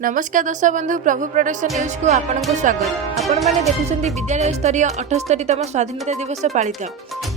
नमस्कार दर्शक बंधु प्रभु प्रोडक्शन न्यूज को आपनको स्वागत। आपण मैंने देखुं विद्यालय स्तरीय 78तम स्वाधीनता दिवस पालित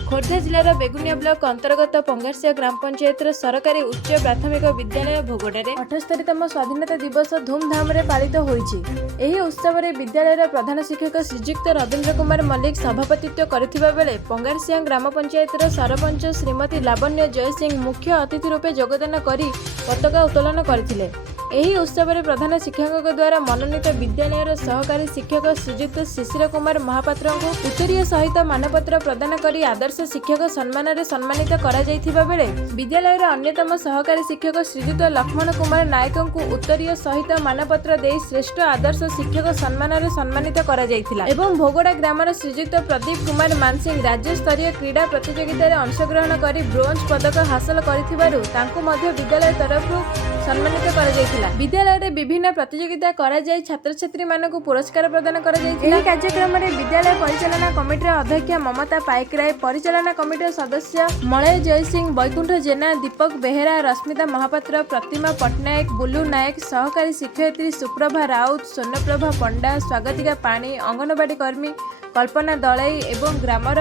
खोर्धा जिलार बेगुनिया ब्लॉक अंतर्गत पंगारसिया ग्राम पंचायत सरकारी उच्च प्राथमिक विद्यालय भोगड़े 78तम स्वाधीनता दिवस धूमधाम रे पालित होईछि। एही उत्सव रे विद्यालय प्रधान शिक्षक श्रीजुक्त रवींद्र कुमार मल्लिक सभापतित्व करथिबा बेले पंगारसिया ग्राम पंचायत सरपंच श्रीमती लावण्य जयसिंह मुख्य अतिथि रूपे योगदान करी पताका उत्तोलन करथिले। एही उत्सव रे प्रधान शिक्षक द्वारा मनोनीत विद्यालय सहकारी शिक्षक श्रीजुक्त शिशिर कुमार महापात्र को उत्तरीय सहित मानपत्र प्रदान करी आदर्श शिक्षक सम्मान रे सम्मानित करा जायथिबा बेले विद्यालय अन्यतम सहकारी शिक्षक श्रीजुक्त लक्ष्मण कुमार नायक को उत्तरीय सहित मानपत्र दे श्रेष्ठ आदर्श शिक्षक सम्मान रे सम्मानित करा जायथिला एवं भोगड़ा ग्रामर श्रीजुक्त प्रदीप कुमार मानसिंह राज्य स्तरीय क्रीड़ा प्रतियोगिता रे अंशग्रहण करी ब्रोंज पदक हासिल करथिबारु तांको मध्य विद्यालय तरफरु सम्मानित करा जायथिला। विद्यालय रे विभिन्न प्रतियोगिता करा जाय छात्र छात्री मानकु पुरस्कार प्रदान करा जायथिला। एही कार्यक्रम रे विद्यालय परिचालना कमिटी अध्यक्ष ममता पाइकराय, परिचालना कमिटी सदस्य मलय जयसिंह, बैकुंठ जेना, दीपक बेहेरा, रश्मिता महापात्र, प्रतिमा पटनायक, बुलू नायक, सहकारी शिक्षयित्री सुप्रभा राउत, स्वर्णप्रभा पंडा, स्वागतिका पाणी, अंगनवाड़ी कर्मी कल्पना दलाई एवं ग्रामर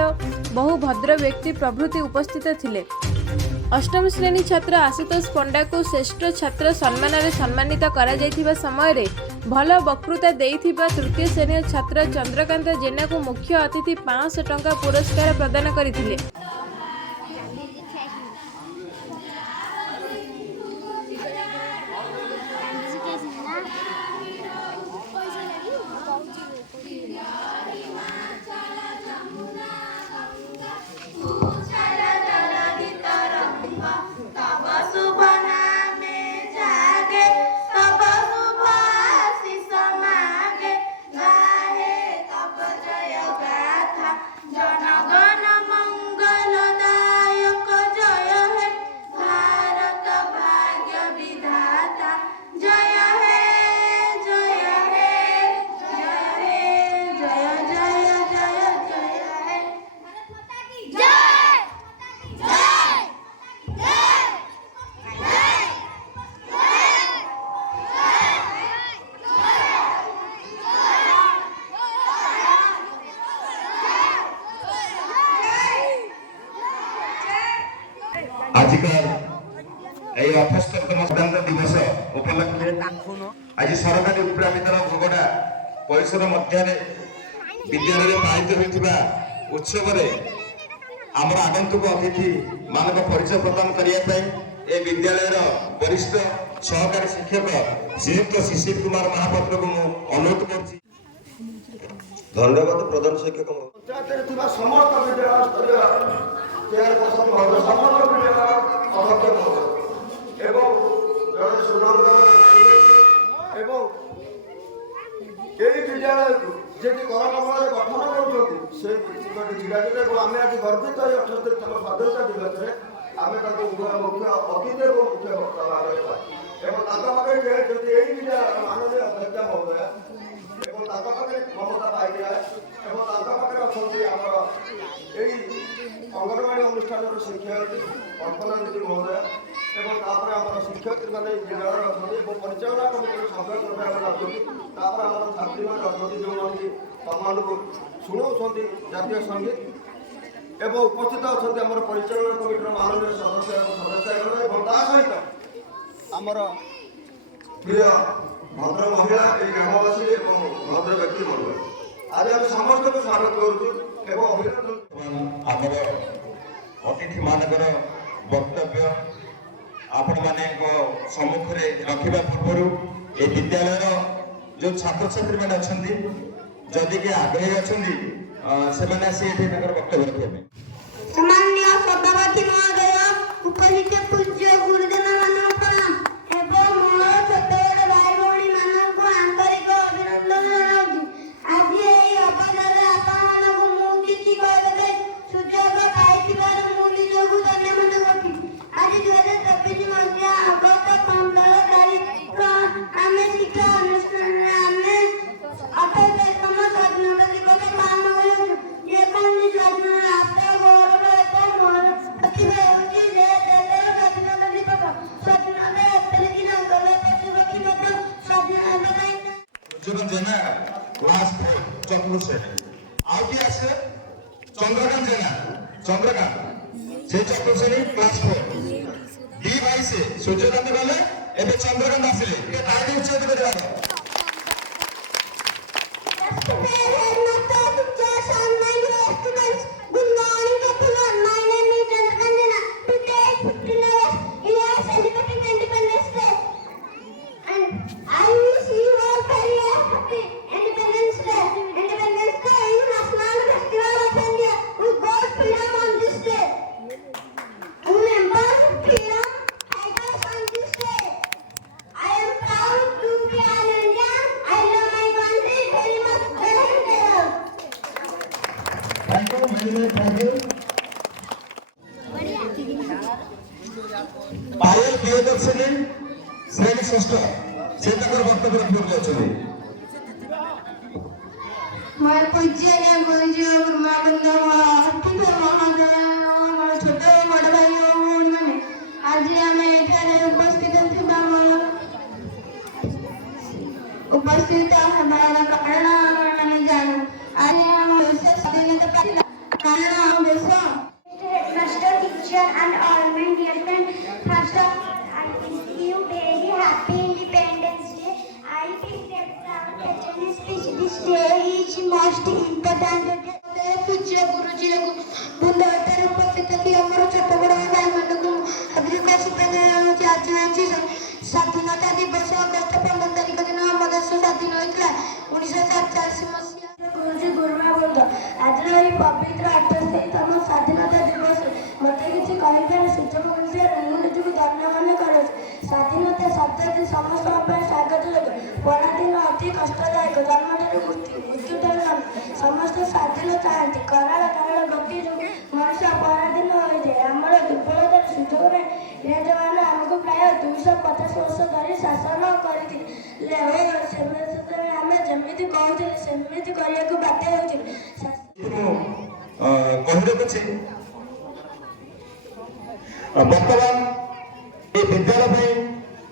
बहु भद्र व्यक्ति प्रभृति उपस्थित थिले। अष्टम श्रेणी छात्र आशुतोष पंडा को श्रेष्ठ छात्र सम्मान रे सम्मानित करा जायथिबा समय रे भल वक्तृता देइथिबा तृतीय श्रेणी छात्र चंद्रकांत जेना को मुख्य अतिथि 500 टंका पुरस्कार प्रदान करथिले। आजिकाल 78तम स्वाधीनता दिवस उपलक्षे आज सरकारी उपरा विद्यालय भोगड़ा परिसर मध्य विद्यालय पालित होता उत्सव आमर आगंतुक अतिथि मानक परिचय प्रदान करने ए विद्यालय वरिष्ठ सहकारी शिक्षक श्रीयुक्त शिशिर कुमार महापात्र को अनुरोध कर धन्यवाद प्रधान शिक्षक समस्त विद्यालय स्तरीय चेयरपर्सन महोदय समस्त विद्यालय अध्यक्ष महोदय एवं जड़े सुनंद एवं यही विद्यालय को जे करकमल गठन कर जिला आम आज गर्वित 78तम स्वाधीनता दिवस में आम मुख्य अतिथि और मुख्य वक्ता भाव यही विद्यालय माननीय अध्यक्ष महोदय ममता पाइकराय अंगनवाड़ी अनुष्ठान शिक्षयित्री कल्पना दीदी महोदय और शिक्षयित्री मैंने विद्यालय अच्छा परिचालना कमिटी सदस्य छात्री मैंने अच्छा जो सम्मान को शुणाऊँ जातीय संगीत एवं उपस्थित अच्छा परिचालना कमिटी माननीय सदस्य सहित आमर प्रिय भद्र महिला ग्रामवासी भद्र व्यक्ति महोदय आज आम समस्त को स्वागत करूँ अभिनंदन आमर अतिथि मानकर वक्तव्य आपण माने सम्मुख में रखा पूर्व ए विद्यालय जो छात्र छात्री मैंने अच्छा जदि के आग्रही अच्छा से वक्तव्य रखिए সুজন জেনা ক্লাস 4 চতুর্থ শ্রেণী। আর কি আছে? চন্দ্রকান্ত জেনা, চন্দ্রকান্ত সে চতুর্থ শ্রেণী ক্লাস 4। ডি ভাইসে সূর্যকান্ত গলে এবে চন্দ্রকান্ত আসলে কে তাকে উচ্চেদ করে দেওয়া। পায়েল প্রিয়দর্শিনী শ্রেণী ষষ্ঠ সে তাଙ୍କର বক্তব্য ରଖିବାକୁ ଯାଉଛନ୍ତି। ମୋର ପୂଜ୍ୟ ଗୁରୁଜୀ ଓ ଗୁରୁମାବୃନ୍ଦ ଅତିଥି ମହୋଦୟ ଛୋଟ ବଡ଼ ଭାଇ ଓ ଭଉଣୀମାନେ, ଆଜି ଆମେ ଏଠାରେ ଉପସ୍ଥିତ ହେବାର କାରଣ ଆମେ ଜାଣୁ। ଆଜି ଆମ ଦେଶ ସ୍ୱାଧୀନତା ପାଇଲା କାରଣ ଆମ ଦେଶ। Headmaster, teacher and all my dear friends, first of all, I wish you very happy Independence Day. I think that our Academy speech this day is most important. ପୂଜ୍ୟ ଗୁରୁଜୀ ବୃନ୍ଦ ଏଠାରେ ଉପସ୍ଥିତ ଥିବା ଆମର ଛୋଟ ବଡ଼ ଭାଇମାନଙ୍କୁ ହାର୍ଦ୍ଦିକ ଶୁଭେଚ୍ଛା ଜଣାଉଛି। ଆଜି ହେଉଛି ସ୍ୱାଧୀନତା ଦିବସ। ଅଗଷ୍ଟ 15 ତାରିଖ ଦିନ ଆମ ଦେଶ ସ୍ୱାଧୀନ ହୋଇଥିଲା 1947 ମସିହା। ଗୁରୁଜୀ ଗୁରୁମାବୃନ୍ଦ, ଆଜିର ଏହି ପବିତ୍ର 78ତମ ସ୍ୱାଧୀନତା ଦିବସ ମୋତେ କିଛି କହିବାର ସୁଯୋଗ ମିଳିଥିବାରୁ ମୁଁ ନିଜକୁ ଧନ୍ୟ ମନେ କରୁଛି। ସ୍ୱାଧୀନତା ଶବ୍ଦଟି ସମସ୍ତଙ୍କ ପାଇଁ ସ୍ୱାଗତଯୋଗ୍ୟ। ପରାଧୀନ ଅତି କଷ୍ଟଦାୟକ, ଜନ୍ମଠାରୁ ମୃତ୍ୟୁଠାରୁ ସମସ୍ତେ ସ୍ୱାଧୀନ ଚାହାନ୍ତି। କାରଣ ଗୋଟିଏ ଯୋଗୁଁ ମଣିଷ ପରାଧୀନ ହୋଇଯାଏ। ଆମର ଦୁର୍ବଳତାର ସୁଯୋଗ ନେଇ ଇଂରେଜମାନେ ଆମକୁ ପ୍ରାୟ 250 ବର୍ଷ ଧରି ଶାସନ କରିଥିଲେ ଓ ସେତେବେଳେ ଆମେ ଯେମିତି କହୁଥିଲେ ସେମିତି କରିବାକୁ ବାଧ୍ୟ ହେଉଥିଲେ। କହିବାକୁ ଅଛି ବର୍ତ୍ତମାନ ଏ ବିଦ୍ୟାଳୟ ପାଇଁ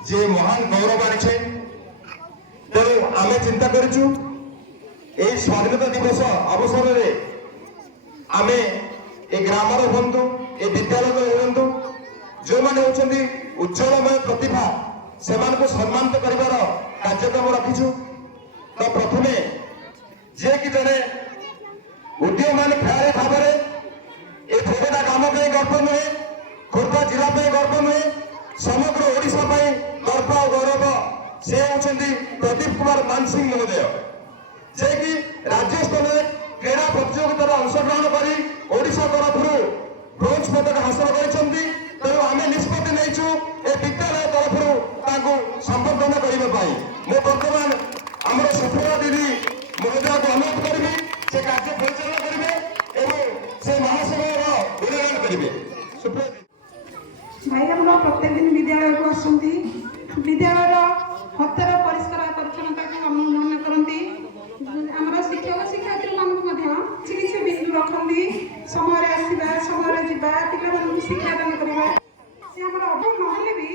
ଯେ ମହାନ ଗୌରବ ଆଣିছে, ତେଣୁ ଆମେ ଚିନ୍ତା କରିଛୁ এই স্বাধীনতা দিবস অবসରରେ ଆମେ ଏ ଗ୍ରାମର ହୁଅନ୍ତୁ, ଏ ବିଦ୍ୟାଳୟର ହୁଅନ୍ତୁ, ଯେଉଁମାନେ ହେଉଛନ୍ତି ଉଜ୍ଜଳମୟ ପ୍ରତିଭା ସେମାନଙ୍କୁ ସମ୍ମାନିତ କରିବାର କାର୍ଯ୍ୟକ୍ରମ ରଖିଛୁ। ତ ପ୍ରଥମେ ଯିଏକି ଜଣେ ଉଦୀୟମାନ ଖେଳାଳି ଭାବରେ ଏ ଖୋର୍ଦ୍ଧା ଗ୍ରାମ ପାଇଁ ଗର୍ବ ନୁହେଁ, ଖୋର୍ଦ୍ଧା ଜିଲ୍ଲା ପାଇଁ ଗର୍ବ ନୁହେଁ, ସମଗ୍ର ଓଡ଼ିଶା ପାଇଁ ଗର୍ବ ଓ ଗୌରବ ସେ ହେଉଛନ୍ତି ପ୍ରଦୀପ କୁମାର ମାନସିଂ ମହୋଦୟ, ଯିଏକି ରାଜ୍ୟ ସ୍ତରରେ କ୍ରୀଡ଼ା ପ୍ରତିଯୋଗିତାରେ ଅଂଶଗ୍ରହଣ କରି ଓଡ଼ିଶା ତରଫରୁ ବ୍ରୋଞ୍ଜ ପଦକ ହାସଲ କରିଛନ୍ତି। ତେଣୁ ଆମେ ନିଷ୍ପତ୍ତି ନେଇଛୁ ଏ ବିଦ୍ୟାଳୟ ତରଫରୁ ତାଙ୍କୁ ସମ୍ବର୍ଦ୍ଧନା କରିବା ପାଇଁ। ମୁଁ ବର୍ତ୍ତମାନ ଆମର ସୁପ୍ରିୟା ଦିଦି ମହୋଦୟକୁ ଅନୁରୋଧ କରିବି ସେ କାର୍ଯ୍ୟ ପରିଚାଳନା କରିବେ ଏବଂ ସେ ମହାସଭାର ଉନ୍ନୟନ କରିବେ। ସୁପ୍ରିୟା ଦିଦି। ଭାଇ ଆମର ପ୍ରତ୍ୟେକ ଦିନ ବିଦ୍ୟାଳୟକୁ ଆସନ୍ତି, ବିଦ୍ୟାଳୟର ହତର ପରିଷ୍କାର ପରିଚ୍ଛନ୍ନତାକୁ ମନେ କରନ୍ତି। ଆମର ଶିକ୍ଷକ ଶିକ୍ଷୟିତ୍ରୀମାନଙ୍କୁ ମଧ୍ୟ କିଛି ବିନ୍ଦୁ ରଖନ୍ତି, ସମୟରେ ଆସିବା, ସମୟରେ ଯିବା, ପିଲାମାନଙ୍କୁ ଶିକ୍ଷାଦାନ କରିବା। ସେ ଆମର ଅଭାବ ନହେଲେ ବି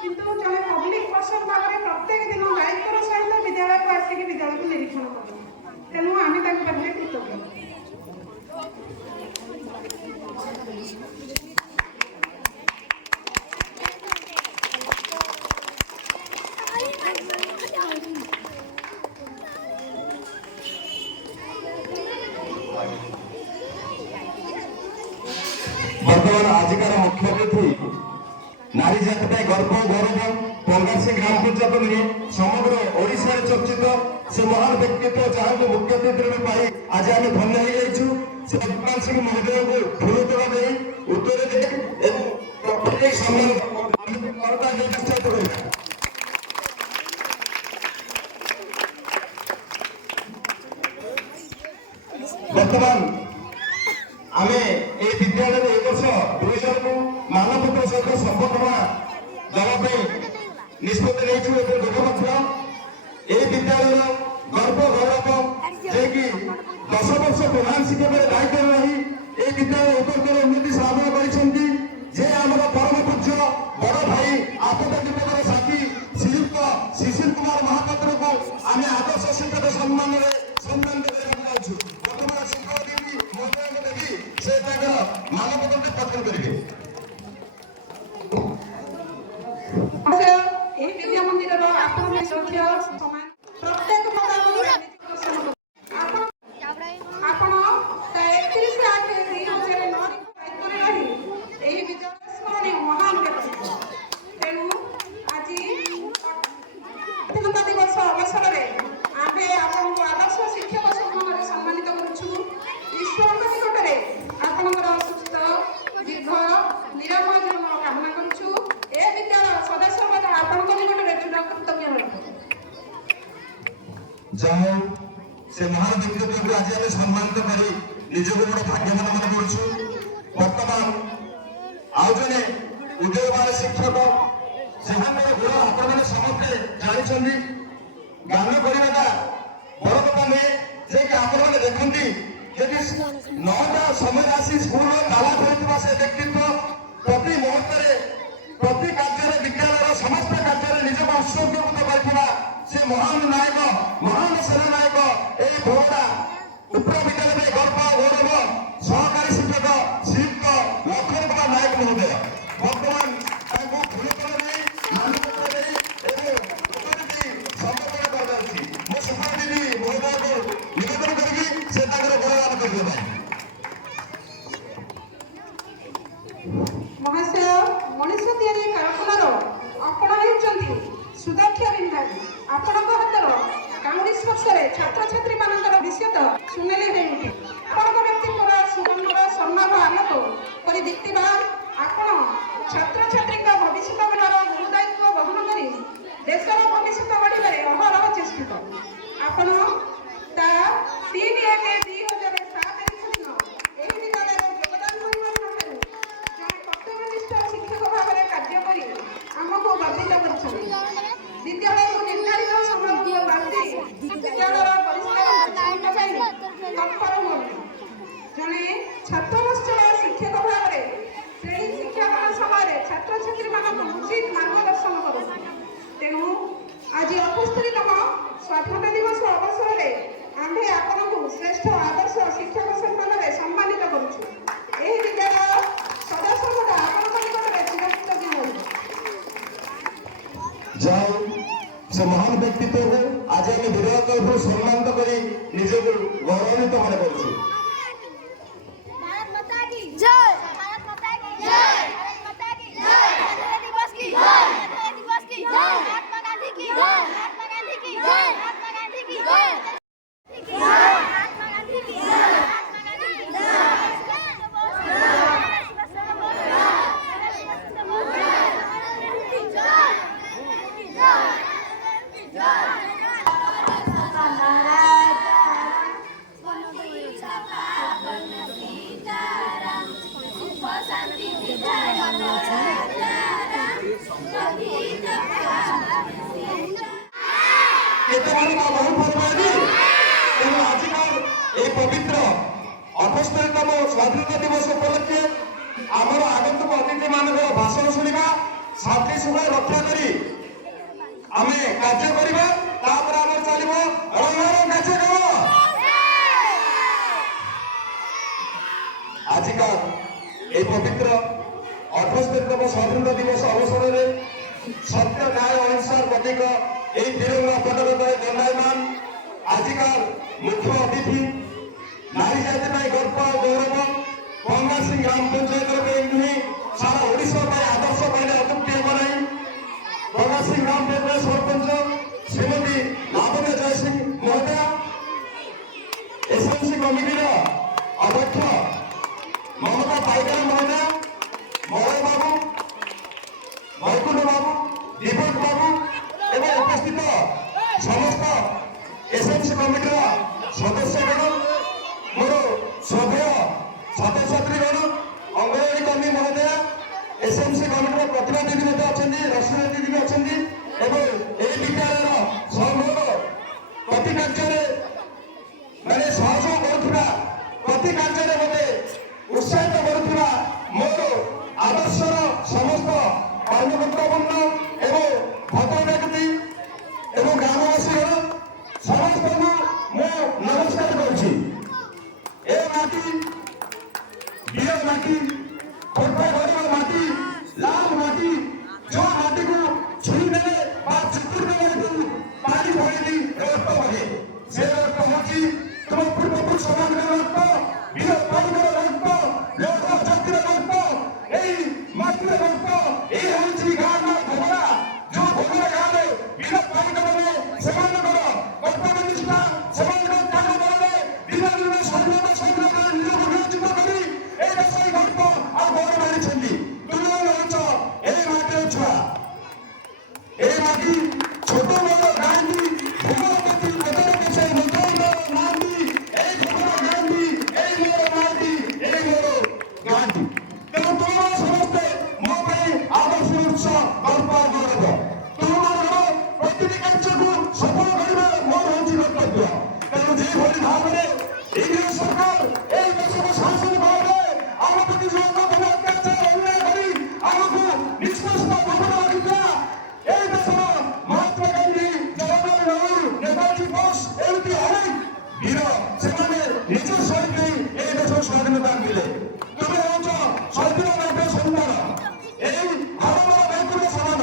କିନ୍ତୁ ଜଣେ ପବ୍ଲିକ ପର୍ସନ ଭାବରେ ପ୍ରତ୍ୟେକ ଦିନ ଦାୟିତ୍ୱର ସହିତ ବିଦ୍ୟାଳୟକୁ ଆସିକି ବିଦ୍ୟାଳୟକୁ ନିରୀକ୍ଷଣ କରନ୍ତି। ତେଣୁ ଆମେ ତାଙ୍କ ପାଖରେ କୃତଜ୍ଞ। ବର୍ତ୍ତମାନ ଆଜିକାର ମୁଖ୍ୟ ଅତିଥି ନାରୀ ଜାତି ପାଇଁ ଗର୍ବ ଓ ଗୌରବ ପଙ୍ଗାସିଂ ଗ୍ରାମ ପଞ୍ଚାୟତ ନୁହେଁ ସମଗ୍ର ଓଡ଼ିଶାରେ ଚର୍ଚ୍ଚିତ ସେ ମହାନ ବ୍ୟକ୍ତିତ୍ୱ ଯାହାଙ୍କୁ ମୁଖ୍ୟ ଅତିଥି ରୂପେ ପାଇ ଆଜି ଆମେ ଧନ୍ୟ ହେଇଯାଇଛୁ। ସେ ପଙ୍ଗାସିଂ ମହୋଦୟଙ୍କୁ ଫୁଲତୋଡ଼ା ଦେଇ ଉତ୍ତର ଦେଇ ଏବଂ ପ୍ରତ୍ୟେକ ସମ୍ମାନ ବର୍ତ୍ତମାନ ଆମେ এই ବିଦ୍ୟାଳୟରେ ଏ ବର୍ଷ 2 ଜଣଙ୍କୁ ମାନପତ୍ର ସହିତ ସମ୍ବର୍ଦ୍ଧନା ଦେବା ପାଇଁ ନିଷ୍ପତ୍ତି ନେଇଛୁ ଏବଂ ଯୋଗ ମଧ୍ୟ এই ବିଦ୍ୟାଳୟର ଗର୍ବ ଗୌରବ ଯିଏକି 10 ବର୍ଷ ପ୍ରଧାନ ଶିକ୍ଷକର ଦାୟିତ୍ୱରେ ରହି এই ବିଦ୍ୟାଳୟ ଉତ୍ତର ଉନ୍ନତି ସାଧନ କରିଛନ୍ତି, ଯେ ଆମର ପରମ ପୂଜ୍ୟ ବଡ଼ ଭାଇ ଆପଦ ବିପଦର ସାଥୀ ଶ୍ରୀଯୁକ୍ତ ଶିଶିର କୁମାର ମହାପାତ୍ରଙ୍କୁ ଆମେ ଆଦର୍ଶ ସମ୍ମାନରେ ସମ୍ମାନିତ କରିବାକୁ ଯାଉଛୁ। ବର୍ତ୍ତମାନ ଶିକ୍ଷକ ଦେବୀ ମହିଳାଙ୍କୁ ଦେବି ସେ ତାଙ୍କର ମାନପତ୍ରଟି ପ୍ରଦାନ କରିବେ। ଏହି ବିଦ୍ୟା ମନ୍ଦିରର ଆପଣଙ୍କ ସୁରକ୍ଷା ସମାନ ପ୍ରତ୍ୟେକ ଆପଣ 31/8/2009 ଦାୟିତ୍ୱରେ ରହି ଏହି ବିଦ୍ୟାଳୟ ସ୍ମରଣୀୟ ମହାନ ବ୍ୟକ୍ତି। ତେଣୁ ଆଜି ସ୍ୱାଧୀନତା ଦିବସ ଅବସରରେ ଆମେ ଆପଣଙ୍କୁ ଆଦର୍ଶ ଶିକ୍ଷକ ସମ୍ମାନରେ ସମ୍ମାନିତ କରୁଛୁ। ଈଶ୍ୱରଙ୍କ ନିକଟରେ ଆପଣଙ୍କର ସୁସ୍ଥ ଦୀର୍ଘ ନିରାମୟ ଜୀବନ କାମନା କରୁଛୁ। ଏ ବିଦ୍ୟାଳୟ ସଦାସର୍ବଦା ଆପଣଙ୍କ ନିକଟରେ ଦୃଢ଼ କୃତଜ୍ଞ ରହିବ। ଯାହା ହଉ ସେ ମହାନ ବ୍ୟକ୍ତିତ୍ୱକୁ ଆଜି ଆମେ ସମ୍ମାନିତ କରି ନିଜକୁ ବଡ଼ ଭାଗ୍ୟବାନ ମନେ କରୁଛୁ। ବର୍ତ୍ତମାନ ଆଉ ଜଣେ ଉଦୟମାନ ଶିକ୍ଷକ ସେମାନଙ୍କର ଗୁଣ ଆପଣମାନେ ସମସ୍ତେ ଜାଣିଛନ୍ତି। ଗାନ କରିବାଟା ବଡ଼ କଥା ନୁହେଁ। ଯେ କି ଆପଣମାନେ ଦେଖନ୍ତି ଯଦି 9ଟା ସମୟରେ ଆସି ସ୍କୁଲର ତାଲା ଖୋଲିଥିବା ସେ ବ୍ୟକ୍ତିତ୍ୱ ପ୍ରତି ମୁହୂର୍ତ୍ତରେ ପ୍ରତି କାର୍ଯ୍ୟରେ ବିଦ୍ୟାଳୟର ସମସ୍ତ କାର୍ଯ୍ୟରେ ନିଜକୁ ଉତ୍ସର୍ଗୀକୃତ କରିଥିବା ସେ ମହାନ ନାୟକ ମହାନ ସେନା ନାୟକ ଏହି ଭୋଟା ଉପ୍ର ବିଦ୍ୟାଳୟରେ ଗର୍ବ ଗୌରବ ସହକାରୀ ଶିକ୍ଷକ ଶ୍ରୀଯୁକ୍ତ ଲକ୍ଷ୍ମଣ କୁମାର ନାୟକ ମହୋଦୟ ବର୍ତ୍ତମାନ ତାଙ୍କୁ ଫୁଲତୋଡ଼ା ଦେଇ ମାନପତ୍ର ଦେଇ ଏବଂ ସମ୍ବର୍ଦ୍ଧନା କରାଯାଉଛି। ମୁଁ ସୁପର ଦିଦି ମହୋଦୟକୁ ନିବେଦନ କରିବି ସେ ତାଙ୍କର ଗୌରବାନ କରିବା ପାଇଁ। ମହାଶୟ, ମଣିଷ ତିଆରି କାରଖାନାର ଆପଣ ହେଉଛନ୍ତି ସୁଦକ୍ଷ ବିନ୍ଧାଣୀ। ଆପଣଙ୍କ ହାତର କାଉଁରୀ ସ୍ପର୍ଶରେ ଛାତ୍ରଛାତ୍ରୀମାନଙ୍କର ଭବିଷ୍ୟତ ସୁନେଲି ହୋଇ ଉଠେ। ଆପଣଙ୍କ ବ୍ୟକ୍ତିତ୍ୱର ସୁବର୍ଣ୍ଣର ସ୍ୱର୍ଣ୍ଣାଭ ଆଲୋକ ପରି ଦୀପ୍ତିମାନ। ଆପଣ ଛାତ୍ରଛାତ୍ରୀଙ୍କ ଭବିଷ୍ୟତ ଗଠନର ଗୁରୁ ଦାୟିତ୍ୱ ବହନ କରି ଦେଶର ଭବିଷ୍ୟତ ଗଢ଼ିବାରେ ଅହରହ ଚେଷ୍ଟିତ। ଆପଣ ତା 3/1/2007 ଦିନ ଏହି ବିଦ୍ୟାଳୟରେ ଯୋଗଦାନ କରିପାରିନଠାରୁ ଜଣେ କର୍ତ୍ତବ୍ୟନିଷ୍ଠ ଶିକ୍ଷକ ଭାବରେ କାର୍ଯ୍ୟ କରି ଆମକୁ ଗର୍ବିତ କରିଛନ୍ତି। ବିଦ୍ୟାଳୟକୁ ନିର୍ଦ୍ଧାରିତ ସମୟକୁ ବାନ୍ଧି ବିଦ୍ୟାଳୟର ପରିଷ୍କାର ପରିଚ୍ଛନ୍ନତା ପାଇଁ ତତ୍ପର ହୁଅନ୍ତି। ଜଣେ ଛାତ୍ରବତ୍ସଳ ଶିକ୍ଷକ ଭାବରେ ଶ୍ରେଣୀ ଶିକ୍ଷାଦାନ ସମୟରେ ଛାତ୍ରଛାତ୍ରୀମାନଙ୍କୁ ଉଚିତ ମାର୍ଗଦର୍ଶନ କରନ୍ତି। ତେଣୁ ଆଜି 78ତମ ସ୍ୱାଧୀନତା ଦିବସ ଅବସରରେ ଆମ୍ଭେ ଆପଣଙ୍କୁ ଶ୍ରେଷ୍ଠ ଆଦର୍ଶ ଶିକ୍ଷକ ସମ୍ମାନରେ ସମ୍ମାନିତ କରୁଛୁ। ଏହି ବିଦ୍ୟାଳୟ ସଦାସର୍ବଦା ଆପଣଙ୍କ ନିକଟରେ ଚିରକୃତଜ୍ଞ ରହିବ। ଯାଉ ସେ ମହାନ ବ୍ୟକ୍ତିତ୍ୱକୁ ଆଜି ଆମେ ବିରୋଧକୁ ସମ୍ମାନିତ କରି ନିଜକୁ ଗୌରବାନ୍ୱିତ ମନେ କରୁଛୁ। भारत माता की जय, भारत माता की जय, भारत माता की जय, स्वतंत्रता दिवस की जय, स्वतंत्रता दिवस की जय, महात्मा गांधी की जय, महात्मा गांधी की जय, महात्मा गांधी की जय, महात्मा गांधी की जय, महात्मा गांधी की जय, पवित्र 78तम स्वाधीनता दिवस उपलक्षे आमर आगंतुक अतिथि मान भाषण शुणा शांति शृंखला रक्षा करी आमे कार्य करवा चलो कार्यक्रम। आजिका ये पवित्र 78तम स्वाधीनता दिवस अवसर में सत्य न्याय अहिंसार प्रतीक यही तिरंगा पताका तले दंडायमान आजिका मुख्य अतिथि नारी जाति गर्व गौरव पंगा सिंह ग्राम पंचायत नुहे सारा ओडिशा आदर्श पाइले अत्युक्ति हम ना। पंगा सिंह ग्राम पंचायत सरपंच श्रीमती लावण्य जय सिंह महोदय एसएमसी कमिटी अध्यक्ष ममता पाइकर महोदय मौल बाबू वैकुंठ बाबू दीपक बाबू एवं उपस्थित समस्त एसएमसी कमिटी सदस्यगण मोर श्रद्धेय छात्र छात्रीगण अंगनवाड़ी कर्मी महोदय एसएमसी कमिटी प्रतिनिधि भी अच्छा रश्मि दीदी भी अच्छा एवं यही विद्यालय सहयोग प्रति कार्य मैंने सहयोग करुवा प्रति कार्य मते उत्साहित करुवा मोर आदर्शर समस्त कर्मकर्ताबृंद एवं भक्त व्यक्ति एवं ग्रामवासी समस्त ସମାଜର ରକ୍ତ, ବୀର ପାଣିର ରକ୍ତ, ଲୋକ ଜାତିର ରକ୍ତ, ଏଇ ମାଟିର ରକ୍ତ, ଏଇ ହେଉଛି ଗାଁର ଭୋଗରା। ଯୋଉ ଭୋଗରା ଗାଁରେ ବୀର ପାଣିକମାନେ ସେମାନଙ୍କର କର୍ତ୍ତବ୍ୟ ନିଷ୍ଠା, ସେମାନଙ୍କର ତ୍ୟାଗ ବଳରେ ଦିନ ଦିନ ସ୍ୱାଧୀନତା ସଂଗ୍ରାମରେ ନିଜକୁ ନିୟୋଜିତ କରି এই দেশের গল্প আর গৌরব আনিছেন। তুমি হচ্ছ এই মাটির ছুয়া, এই মাটি ছোট বড় গান্ধী ভূগোলপতি বদল দেশে নতুন গান্ধী, এই ভূগোল গান্ধী, এই বড় গান্ধী, এই বড় গান্ধী। তেমন তোমরা সমস্তে ମୋ ପାଇଁ ଆଦର୍ଶ ଉତ୍ସ ଗର୍ବ ଗୌରବ। ତୁମର ପ୍ରତିଟି କାର୍ଯ୍ୟକୁ ସଫଳ କରିବା ମୋର ହେଉଛି କର୍ତ୍ତବ୍ୟ। ତେଣୁ ଯେଭଳି ଭାବରେ ଇଂରେଜ ସରକାର এই ଦେଶକୁ ଶାସନ କଲେ, ଆମ ପ୍ରତି ଯେଉଁ ଅତ୍ୟାଚାର ଅନ୍ୟାୟ କରି ଆମକୁ ନିଷ୍ପେଷିତ ଭାବରେ ରଖିଥିଲା, এই ଦେଶର ମହାତ୍ମା ଗାନ୍ଧୀ, ଜବାହରଲାଲ ନେହେରୁ, ନେତାଜୀ ବୋଷ ଏମିତି ଅନେକ ବୀର ସେମାନେ ନିଜ ଶହୀଦ ଦେଇ এই ଦେଶର ସ୍ୱାଧୀନତା ଆଣିଥିଲେ। ତୁମେ ହେଉଛ ଶହୀଦର ନବ୍ୟ ସନ୍ତାନ, এই ଧର୍ମର ବ୍ୟକ୍ତିର ସମାନ।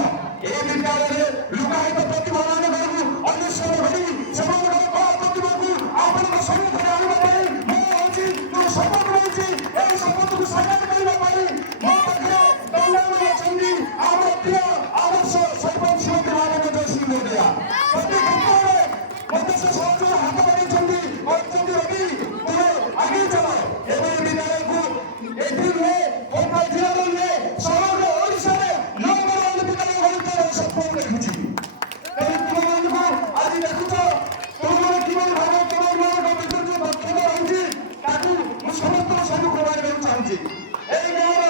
এই ବିଦ୍ୟାଳୟରେ ଲୁକାୟିତ ପ୍ରତିଭାମାନଙ୍କୁ ଅନ୍ୱେଷଣ କରି ସେମାନଙ୍କର କଳା ପ୍ରତିଭାକୁ ଆପଣଙ୍କ ସମ୍ମୁଖରେ ଆଣିବା ପାଇଁ ମୁଁ ହେଉଛି ମୋର ଶପଥ ରହିଛି। এই ଶପଥକୁ ସାକାର କରିବା ପାଇଁ ମୋ ପାଖରେ ଦଣ୍ଡାୟମାନ ଅଛନ୍ତି ଆମର ପ୍ରିୟ ଆଦର୍ଶ ସରପଞ୍ଚ ଶ୍ରୀମତୀ ମାନବ ଜୟଶ୍ରୀ ମହୋଦୟା। ପ୍ରତି କ୍ଷେତ୍ରରେ ମୋତେ ସେ ସହଯୋଗ ହାତ ବଢ଼ାଇଛନ୍ତି, କହିଛନ୍ତି ରବି ତୁମେ ଆଗେଇ ଚାଲ। ଏଭଳି ବିଦ୍ୟାଳୟକୁ ଏଠି ନୁହେଁ, ଖୋର୍ଦ୍ଧା ଜିଲ୍ଲାରେ ନୁହେଁ, ସମଗ୍ର ଓଡ଼ିଶାରେ ନମ୍ବର ୱାନ୍ ବିଦ୍ୟାଳୟ ଗଢ଼ିବାର ସ୍ୱପ୍ନ ଦେଖୁଛି। ତେଣୁ ତୁମମାନଙ୍କୁ ଆଜି ଦେଖୁଛ, ତୁମମାନେ କିଭଳି ଭାବେ ତୁମମାନଙ୍କ ଭିତରେ ଯେଉଁ ଦକ୍ଷତା ରହିଛି ତାକୁ ମୁଁ ସମସ୍ତଙ୍କ ସମ୍ମୁଖରେ ଆଣିବାକୁ ଚାହୁଁଛି। এই ଗାଁର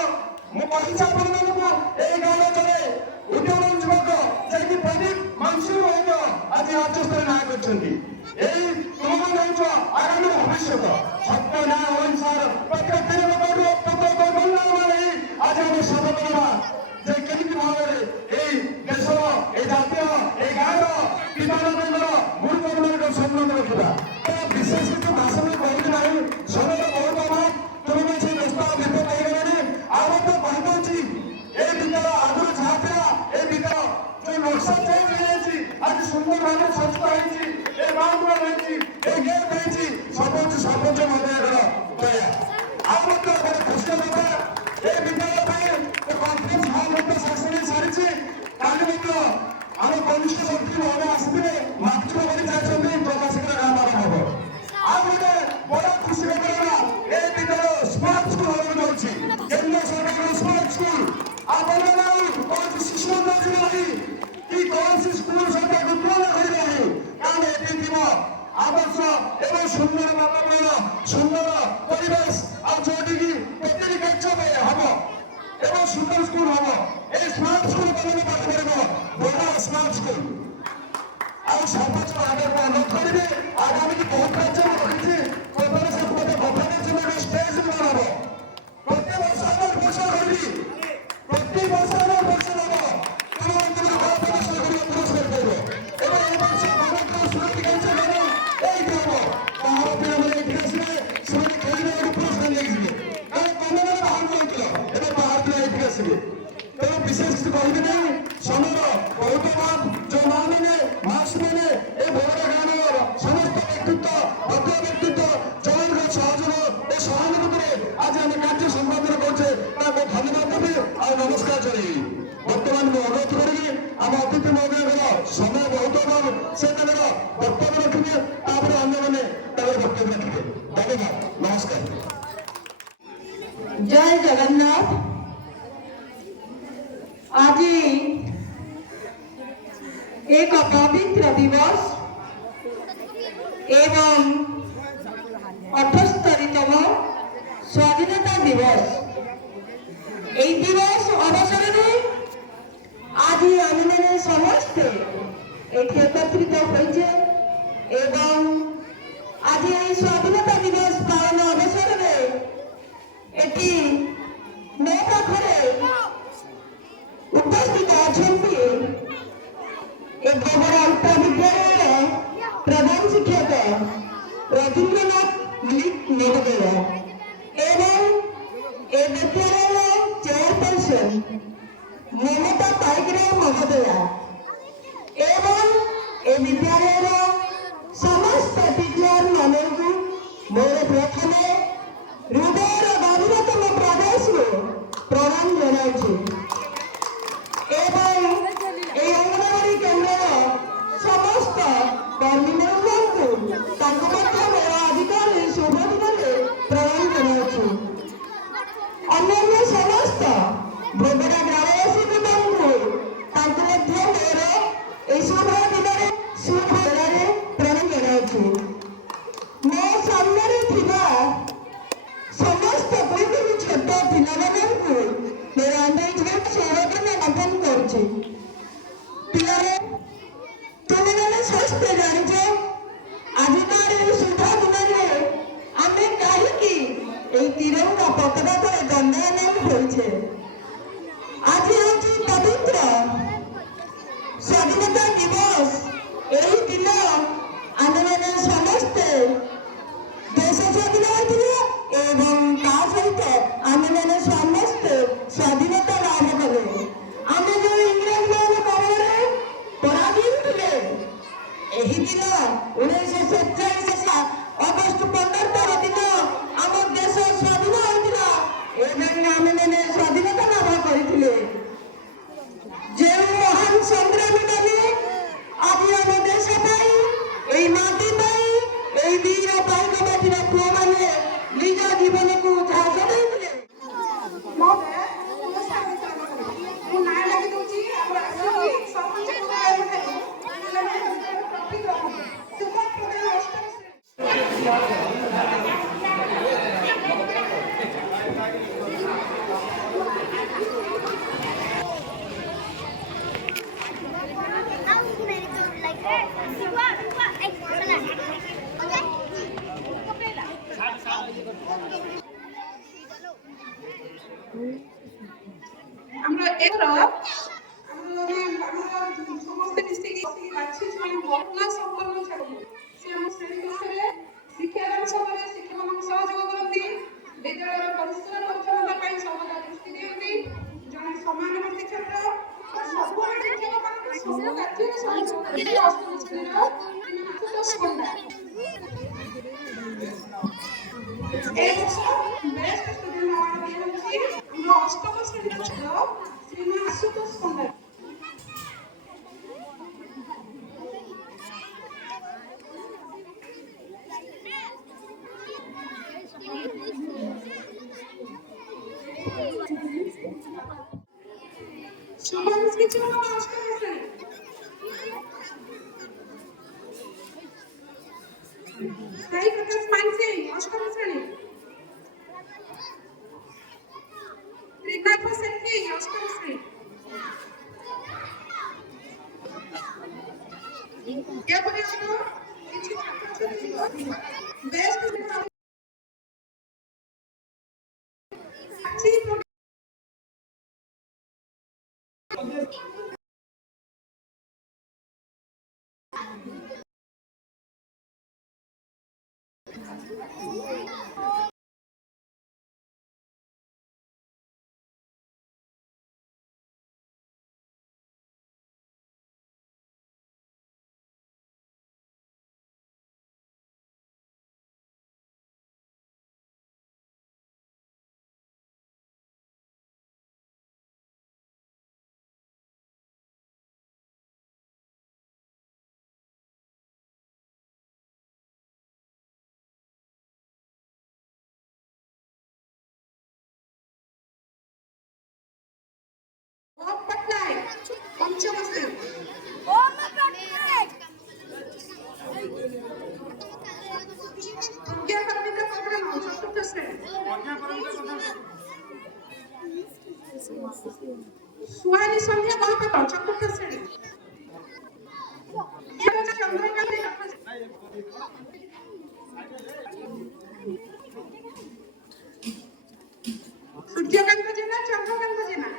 ମୁଁ କହିଛି ଆପଣମାନଙ୍କୁ, এই ଗାଁର ଜଣେ ଉଦ୍ୟୋଗୀ ଯୁବକ ଯିଏକି ପ୍ରଦୀପ ମାନସିଂହ ମହନ୍ତ ଆଜି ରାଜ୍ୟସ୍ତରରେ ନାଁ କରିଛନ୍ତି। এই ତୁମମାନେ ହେଉଛ ଆଗାମୀ ଭବିଷ୍ୟତ। ସତ୍ୟ ନ୍ୟାୟ ଅହିଂସାର ପ୍ରତ୍ୟେକ ବନ୍ଧୁମାନେ ଆଜି ଆମେ ସାଧ କରିବା ଯେ କେମିତି ଭାବରେ এই ଦେଶର, এই ଜାତୀୟ, এই ଗାଁର ପିତାମାତାଙ୍କର ଗୁରୁଜନମାନଙ୍କ ସମ୍ମାନ ରଖିବା। ତ ବିଶେଷ କିଛି ଭାଷଣ କହିବି ନାହିଁ, ସମୟ ବହୁତ ଅଭାବ। ତୁମେ ସେ ବ୍ୟସ୍ତ ଭିତରେ ରହିଗଲାଣି। ଆଉ ମଧ୍ୟ କହିଦେଉଛି, এই ବିଦ୍ୟାଳୟ ଆଗରୁ ଯାହା ଥିଲା, এই ବିଦ୍ୟାଳୟ ଯୋଉ ନକ୍ସା ଚେଞ୍ଜ ହେଇଯାଇଛି, ଆଜି ସୁନ୍ଦର ଭାବରେ ସଜ୍ଜିତ ହେଇଛି, এই ବାଉଣ୍ଡରୀ ହେଇଛି, এই ଗେଟ୍ ହେଇଛି, ସବୁ ହେଉଛି ସରପଞ୍ଚ ମହୋଦୟଙ୍କର ଦୟା। ଆଉ ମଧ୍ୟ ଗୋଟେ ଖୁସିର କଥା, এই ବିଦ୍ୟାଳୟ ପାଇଁ କନଫରେନ୍ସ ହଲ୍ ମଧ୍ୟ ଶାସନ ସାରିଛି। କାଲି ମଧ୍ୟ ଆମ କନିଷ୍ଠ ଶକ୍ତି ମହୋଦୟ ଆସିଥିଲେ, ମାତୃ କରି ଯାଇଛନ୍ତି, ପ୍ରକାଶିତ ଗାଁ ଆରମ୍ଭ ହବ। ଆଉ ଗୋଟେ ବଡ଼ ଖୁସି କଥା ହେଲା, এই ବିଦ୍ୟାଳୟ ସ୍ମାର୍ଟ ସ୍କୁଲ ହେବାକୁ ଯାଉଛି, କେନ୍ଦ୍ର ସରକାରଙ୍କ ସ୍ମାର୍ଟ ସ୍କୁଲ। ଆପଣମାନେ ଆଉ କୌଣସି ଶିଶୁ ମନ୍ଦିର ଯିବେ ନାହିଁ କି କୌଣସି ସ୍କୁଲ ସହିତ ତୁଳନା କରିବେ ନାହିଁ, କାରଣ ଏଠି ଥିବ ଆଦର୍ଶ ଏବଂ ସୁନ୍ଦର ବାତାବରଣ, ସୁନ୍ଦର ପରିବେଶ, ଆଉ ଯୋଉଠିକି ପ୍ରତିଟି କାର୍ଯ୍ୟ ହବ ଏବଂ ସୁନ୍ଦର ସ୍କୁଲ ହବ। এই ସ୍ମାର୍ଟ ସ୍କୁଲ ତମେ ପାଠ ପଢିବ, ବଡ଼ ସ୍ମାର୍ଟ ସ୍କୁଲ। ଆଉ ସରପଞ୍ଚ ଆଗକୁ ଅନୁରୋଧ କରିବେ, ଆଗାମୀ ବହୁତ କାର୍ଯ୍ୟ ରହିଛି, ପ୍ରଥମେ ସେ ମୋତେ କଥା ଦେଇଛି ଗୋଟେ ଷ୍ଟେଜ ନିର୍ମାଣ ହବ। ପ୍ରତି ବର୍ଷ ଆମେ ଘୋଷଣା କରିବି, ପ୍ରତି ବର୍ଷ ଆମେ ଘୋଷଣା ହବ, ତୁମର ଘର ପ୍ରଦର୍ଶନ କରିବା ପୁରସ୍କାର ପାଇବ। ଏବଂ এই ବର୍ଷ ଭାରତର ସୁରକ୍ଷିତ କାର୍ଯ୍ୟକ୍ରମ ଏଇଠି ହବ। ବାହାର ପିଲାମାନେ ଏଠି ଆସିବେ, ସେମାନେ ଖେଳିବେ, ଗୋଟେ ପୁରସ୍କାର ନେଇକି ଯିବେ। କାରଣ ତମେମାନେ ବାହାରକୁ ଯାଇଥିଲ, ଏବେ ବାହାର ପିଲା ଏଠିକି ଆସିବେ। ତେଣୁ ବିଶେଷ କିଛି କହିବି ନାହିଁ, ସମୟ ବହୁତ ଅଭାବ। ଯୋଉ ମାଆମାନେ, ମାଉସୀମାନେ, ଏ ଭୋଗରା ଗାଁର ସମସ୍ତ ବ୍ୟକ୍ତିତ୍ୱ, ଭଦ୍ର ବ୍ୟକ୍ତିତ୍ୱ, ଯେଉଁମାନଙ୍କ ସହଯୋଗ ଏ ସହାନୁଭୂତିରେ ଆଜି ଆମେ କାର୍ଯ୍ୟ ସମ୍ପାଦନ କରୁଛେ, ତାଙ୍କୁ ଧନ୍ୟବାଦ ଦେବି ଆଉ ନମସ୍କାର ଜଣାଇବି। ବର୍ତ୍ତମାନ ମୁଁ ଅନୁରୋଧ କରିବି, ଆମ ଅତିଥି ମହୋଦୟଙ୍କର ସମୟ ବହୁତ ଅଭାବ, ସେ ତାଙ୍କର ବକ୍ତବ୍ୟ ରଖିବେ, ତାପରେ ଅନ୍ୟମାନେ ତାଙ୍କର ବକ୍ତବ୍ୟ ରଖିବେ। ଧନ୍ୟବାଦ, ନମସ୍କାର। জয় জগন্নাথ। আজি এক পবিত্র দিবস এবং 78তম স্বাধীনতা দিবস। এই দিবস অবসরে আজি আমি সমস্তে এটি একত্রিত হয়েছে এবং আজি এই স্বাধীনতা দিবস পালন অবসরে এটি ମୋ ପାଖରେ ଉପସ୍ଥିତ ଅଛନ୍ତି ଏ ଗୋବରା ଉଚ୍ଚ ବିଦ୍ୟାଳୟର ପ୍ରଧାନ ଶିକ୍ଷକ ରବୀନ୍ଦ୍ରନାଥ ମହୋଦୟ ଏବଂ ଏ ବିଦ୍ୟାଳୟର ଚେୟାରପର୍ସନ ମମତା ପାଇକରାୟ ମହୋଦୟା ଏବଂ ଏ ବିଦ୍ୟାଳୟର ସମସ୍ତ ଟିଚର ମାନଙ୍କୁ ମୋର পতাকা তলে দণ্ডায়মান হয়েছে। আজি হচ্ছে পবিত্র স্বাধীনতা দিবস। এই দিন ଆମେମାନେ ସମସ୍ତେ ଦେଶ ସ୍ୱାଧୀନ ହୋଇଥିଲେ ଏବଂ ତା ସହିତ ଆମେମାନେ ସମସ୍ତେ ସ୍ୱାଧୀନତା ଲାଭ କଲେ। ଆମେ ଯେଉଁ ଇଂରେଜମାନଙ୍କ କବଳରେ ପରାଧୀନ ଥିଲେ, ଏହି ଦିନ 1947 ଅଗଷ୍ଟ 15 ତାରିଖ ଦିନ ଆମ ଦେଶ ସ୍ୱାଧୀନ ହୋଇଥିଲା ଏବଂ ଆମେମାନେ ସ୍ୱାଧୀନତା ଲାଭ କରିଥିଲେ। ଯେଉଁ ମହାନ ସଂଗ୍ରାମୀ ମାନେ ଆଜି ଆମ ଦେଶ ପାଇଁ, এই মাটি ପାଇଁ, এই বীর ପାଇକ ମାଟିର ପୁଅମାନେ ନିଜ ଜୀବନକୁ ଝାସ ଦେଇଥିଲେ। ମହୋଦୟ, ନମସ୍କାର ବିଚାର କରିବେ। ମୁଁ ନାଁ ଲାଗି ଦଉଛି, ଆମର ଆସିଛି ସରପଞ୍ଚ ଟ୍ରଫି ଗ୍ରହଣ আমরা এর সমস্ত মিশিকি বাছিଛୁ ମହିଳା ସମ୍ପନ୍ନ ଛାଡ଼ୁ। ସେ ଆମ ଶ୍ରେଣୀ କକ୍ଷରେ ଶିକ୍ଷାଦାନ ସମୟରେ ଶିକ୍ଷକମାନଙ୍କୁ ସହଯୋଗ କରନ୍ତି, ବିଦ୍ୟାଳୟର ପରିଷ୍କାର ପରିଚ୍ଛନ୍ନତା ପାଇଁ ସର୍ବଦା ଦୃଷ୍ଟି ଦିଅନ୍ତି। ଜଣେ ସମାନବର୍ତ୍ତୀ ଛାତ୍ର ସବୁବେଳେ ଶିକ୍ଷକମାନଙ୍କୁ ସବୁ କାର୍ଯ୍ୟରେ ସହଯୋଗ କରନ୍ତି। ଅଷ୍ଟମ ଶ୍ରେଣୀର ଆଶୁତୋଷ ପଣ୍ଡା এই বছর বেস্ট স্টুডেন্ট অ্যাওয়ার্ড দিয়েছি আমরা অষ্টম শ্রেণীর ছাত্র শ্রীমান আশুতোষ পণ্ডা। সবাই কিছু অষ্টম শ্রেণী সাই প্রকাশ মানসি অষ্টম শ্রেণী, ত্রিনাথ সেনকে অষ্টম শ্রেণী, এরপরে আমরা কিছু ছাত্রছাত্রী বেস্ট পটনায়ক পঞ্চম শ্রেণী, প্রজ্ঞা পারমিতা প্রধান চতুর্থ শ্রেণী, সুহানি সন্ধ্যা মহাপাত্র চতুর্থ শ্রেণী, চন্দ্রকান্তি সূর্যকান্ত জেনা চন্দ্রকান্ত জেনা,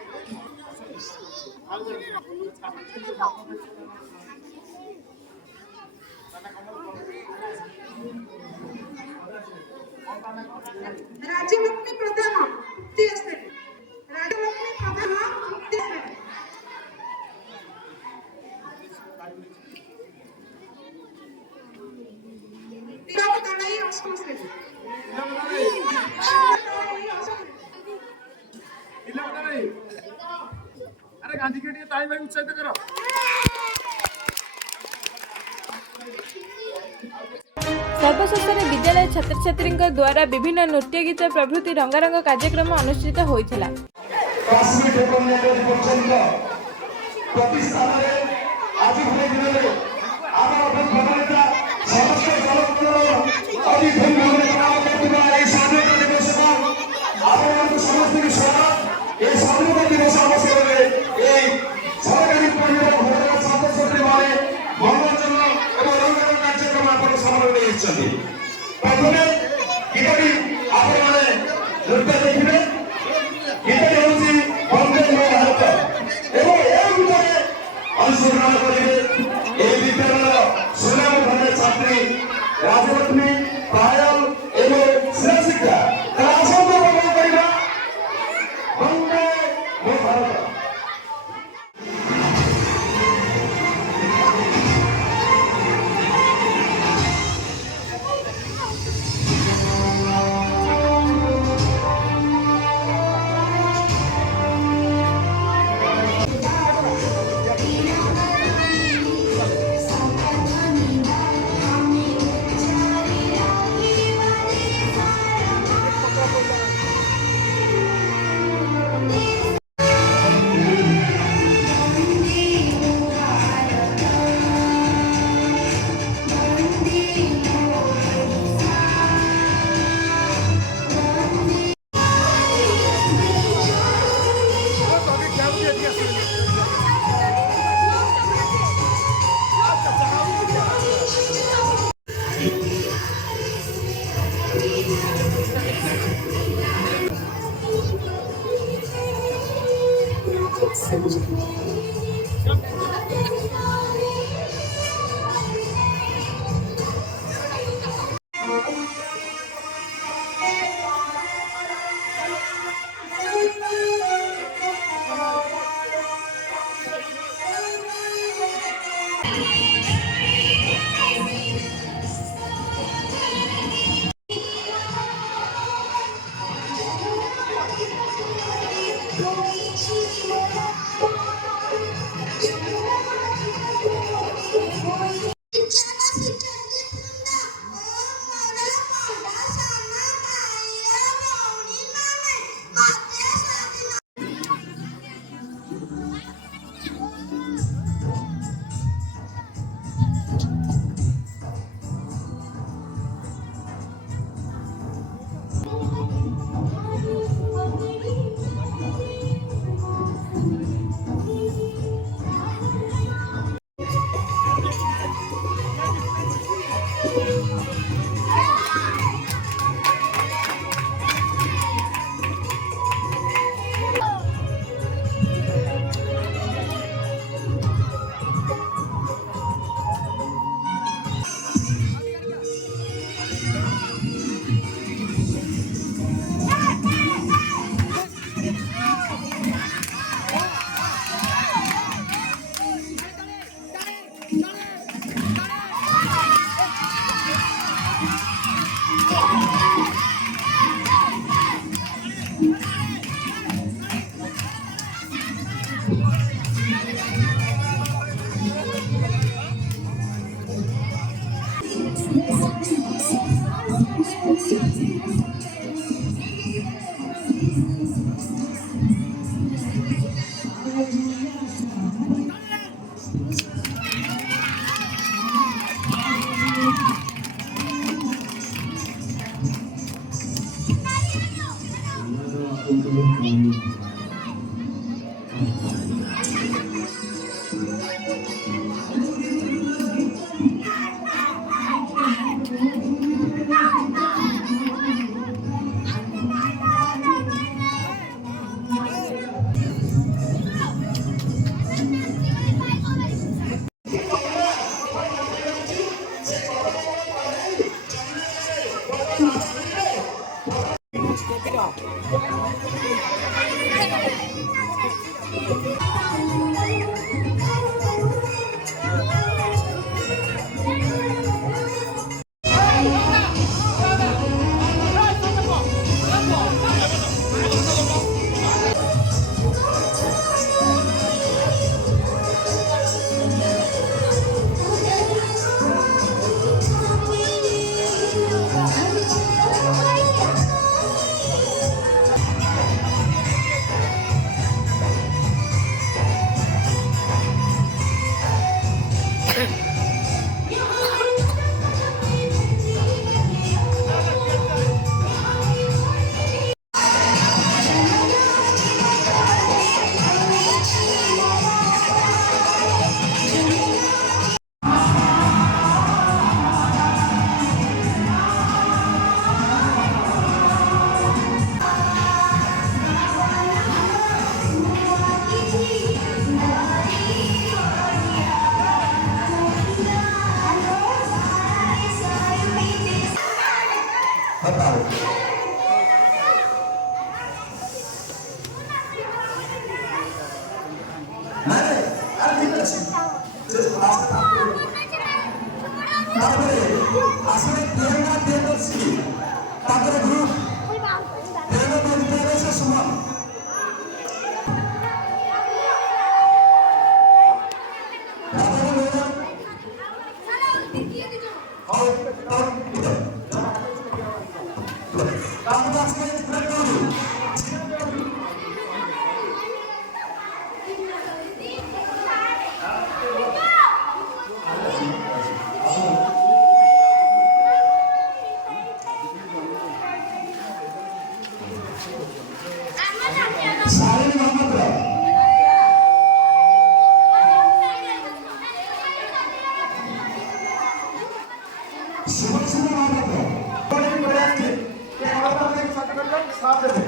রাজলক্ষ্মী প্রধান তৃতীয় শ্রেণী, রাজলক্ষ্মী প্রধান তৃতীয় শ্রেণী, তিলক দাঁড়াই অষ্টম শ্রেণী, अरे गांधी के लिए ताई भाई उत्साहित करो। ସର୍ବଶେଷରେ ବିଦ୍ୟାଳୟ ଛାତ୍ରଛାତ୍ରୀଙ୍କ ଦ୍ୱାରା ବିଭିନ୍ନ ନୃତ୍ୟ ଗୀତ ପ୍ରଭୃତି ରଙ୍ଗାରଙ୍ଗ କାର୍ଯ୍ୟକ୍ରମ ଅନୁଷ୍ଠିତ ହୋଇଥିଲା। କାଶ୍ମୀର କନ୍ୟାକୁମାରୀ ପର୍ଯ୍ୟନ୍ତ ପ୍ରତି ସ୍ଥାନରେ ଆଜି ଭଳି ଦିନରେ ଆମର ପ୍ରଧାନତା ସମସ୍ତ ଦଳର ଅତି ଧୁମଧାମରେ ପାଳନ କରୁଥିବା ଏହି ସ୍ୱାଧୀନତା ଦିବସକୁ ଆପଣମାନଙ୍କୁ ସମସ୍ତଙ୍କୁ ସ୍ୱାଗତ। এই স্বাধীনতা দিবস অবসরে এই সরকারি পরিবার ঘরের ছাত্রছাত্রীମାନେ মনোরঞ্জন এবং রঙ্গারঙ্গ কার্যক্রম আপনার সামনে নিয়ে এসেছেন। প্রথমে কিভাবে আপনারা নৃত্য ରାଜଲକ୍ଷ୍ମୀ ପାୟଲ ଏବଂ ଶିକ୍ଷା ତାର ଆସନ୍ତୁ ଗ୍ରହଣ କରିବା। ବନ୍ଦେ ମୋ ଭାରତ। बताओ नहीं ठीक अच्छी আসলে প্রেরণা দেবশ্রী তাদের গ্রুপ প্রেরণা দেবশ্রী সুমন सारे मोहम्मद सुबह सुबह मोहम्मद बड़े प्रयास थे कि हमारा एक सर्टिफिकेट साथ दे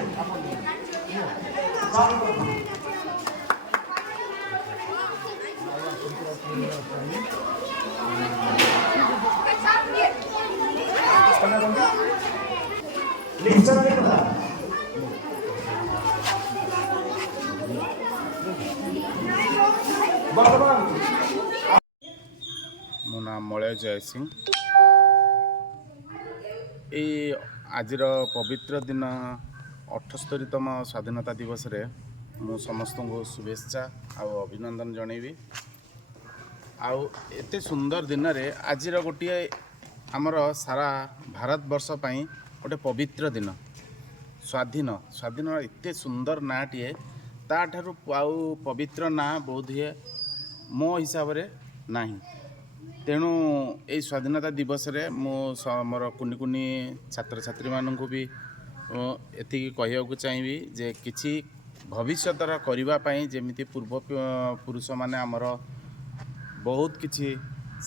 ମୋ ନାଁ ମଳୟ ଜୟ ସିଂ। ଏଇ ଆଜିର ପବିତ୍ର ଦିନ 78ତମ ସ୍ୱାଧୀନତା ଦିବସରେ ମୁଁ ସମସ୍ତଙ୍କୁ ଶୁଭେଚ୍ଛା ଆଉ ଅଭିନନ୍ଦନ ଜଣେଇବି। ଆଉ ଏତେ ସୁନ୍ଦର ଦିନରେ ଆଜିର ଗୋଟିଏ ଆମର ସାରା ଭାରତବର୍ଷ ପାଇଁ ଗୋଟେ ପବିତ୍ର ଦିନ ସ୍ୱାଧୀନ ଏତେ ସୁନ୍ଦର ନାଁଟିଏ, ତାଠାରୁ ଆଉ ପବିତ୍ର ନାଁ ବୋଧହୁଏ ମୋ ହିସାବରେ ନାହିଁ। ତେଣୁ ଏଇ ସ୍ୱାଧୀନତା ଦିବସରେ ମୁଁ ମୋର କୁନି କୁନି ଛାତ୍ରଛାତ୍ରୀମାନଙ୍କୁ ବି ଏତିକି କହିବାକୁ ଚାହିଁବି ଯେ କିଛି ଭବିଷ୍ୟତର କରିବା ପାଇଁ ଯେମିତି ପୂର୍ବପୁରୁଷମାନେ ଆମର ବହୁତ କିଛି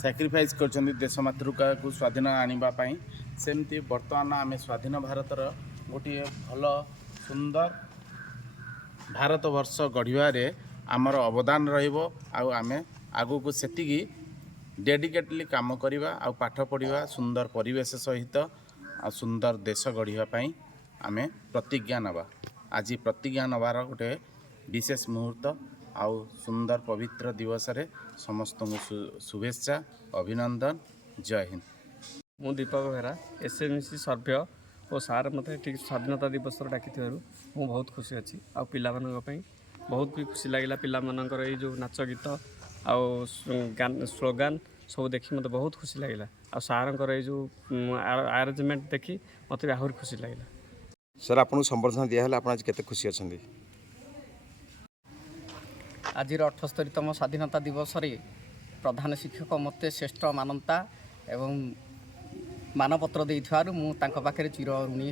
ସାକ୍ରିଫାଇସ୍ କରିଛନ୍ତି ଦେଶ ମାତୃକାକୁ ସ୍ୱାଧୀନ ଆଣିବା ପାଇଁ, ସେମିତି ବର୍ତ୍ତମାନ ଆମେ ସ୍ୱାଧୀନ ଭାରତର ଗୋଟିଏ ଭଲ ସୁନ୍ଦର ଭାରତବର୍ଷ ଗଢ଼ିବାରେ ଆମର ଅବଦାନ ରହିବ। ଆଉ ଆମେ ଆଗକୁ ସେତିକି ଡେଡିକେଟଲି କାମ କରିବା ଆଉ ପାଠ ପଢ଼ିବା, ସୁନ୍ଦର ପରିବେଶ ସହିତ ଆଉ ସୁନ୍ଦର ଦେଶ ଗଢ଼ିବା ପାଇଁ ଆମେ ପ୍ରତିଜ୍ଞା ନେବା। ଆଜି ପ୍ରତିଜ୍ଞା ନେବାର ଗୋଟେ ବିଶେଷ ମୁହୂର୍ତ୍ତ ଆଉ ସୁନ୍ଦର ପବିତ୍ର ଦିବସରେ ସମସ୍ତଙ୍କୁ ଶୁଭେଚ୍ଛା, ଅଭିନନ୍ଦନ, ଜୟ ହିନ୍ଦ। ମୁଁ ଦୀପକ ବେହେରା, SMC ସଭ୍ୟ ଓ ସାର୍ ମୋତେ ଠିକ୍ ସ୍ୱାଧୀନତା ଦିବସରେ ଡାକିଥିବାରୁ ମୁଁ ବହୁତ ଖୁସି ଅଛି। ଆଉ ପିଲାମାନଙ୍କ ପାଇଁ ବହୁତ ବି ଖୁସି ଲାଗିଲା। ପିଲାମାନଙ୍କର ଏଇ ଯେଉଁ ନାଚ ଗୀତ ଆଉ ସ୍ଲୋଗାନ ସବୁ ଦେଖି ମୋତେ ବହୁତ ଖୁସି ଲାଗିଲା। ଆଉ ସାର୍ଙ୍କର ଏଇ ଯେଉଁ ଆରେଞ୍ଜମେଣ୍ଟ ଦେଖି ମୋତେ ବି ଆହୁରି ଖୁସି ଲାଗିଲା। ସାର୍ ଆପଣଙ୍କୁ ସମ୍ବର୍ଦ୍ଧନା ଦିଆହେଲା, ଆପଣ ଆଜି କେତେ ଖୁସି ଅଛନ୍ତି? ଆଜିର 78ତମ ସ୍ୱାଧୀନତା ଦିବସରେ ପ୍ରଧାନ ଶିକ୍ଷକ ମୋତେ ଶ୍ରେଷ୍ଠ ମାନନ୍ତା ଏବଂ ମାନପତ୍ର ଦେଇଥିବାରୁ ମୁଁ ତାଙ୍କ ପାଖରେ ଚିର ଋଣୀ